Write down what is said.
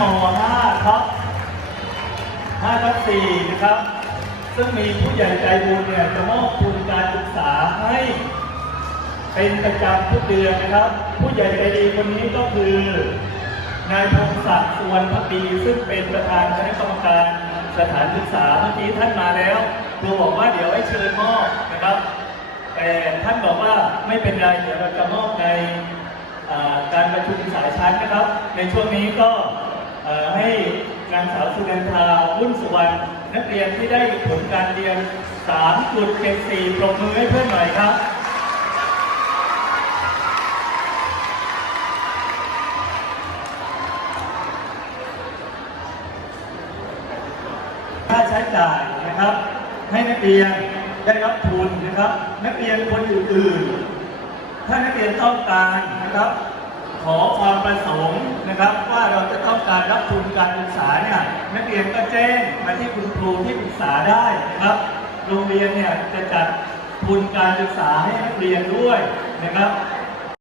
ม5ครับ5ทับ4นะครับ ซึ่งมีผู้ใหญ่ใจบุญเนี่ยจะมอบทุนการศึกษาให้ เป็นประจำทุกเดือนนะครับ ผู้ใหญ่ใจดีคนนี้ก็คือนายพงศักดิ์สุวรรณพักดีซึ่งเป็นประธานคณะกรรมการสถานศึกษาเมื่อกี้ท่านมาแล้วครูบอกว่าเดี๋ยวให้เชิญมอบนะครับ แต่ท่านบอกว่าไม่เป็นไรเดี๋ยวเราจะมอบในการประชุมสายชั้นนะครับ ในช่วงนี้ก็ ให้นางสาวสุนันทาวุ่นสุวรรณนักเรียนที่ได้ผลการเรียน3จุดเคสีปรบมือให้เพื่อนหน่อยครับ ค่าใช้จ่ายนะครับ ให้นักเรียนได้รับทุนนะครับ นักเรียนคนอื่นๆ ถ้านักเรียนต้องการนะครับ ขอความประสงค์นะครับว่า ทุนการศึกษาเนี่ยนักเรียนก็แจ้งมาที่คุณครูที่ปรึกษาได้นะครับ โรงเรียนเนี่ยจะจัดทุนการศึกษาให้นักเรียนด้วยนะครับ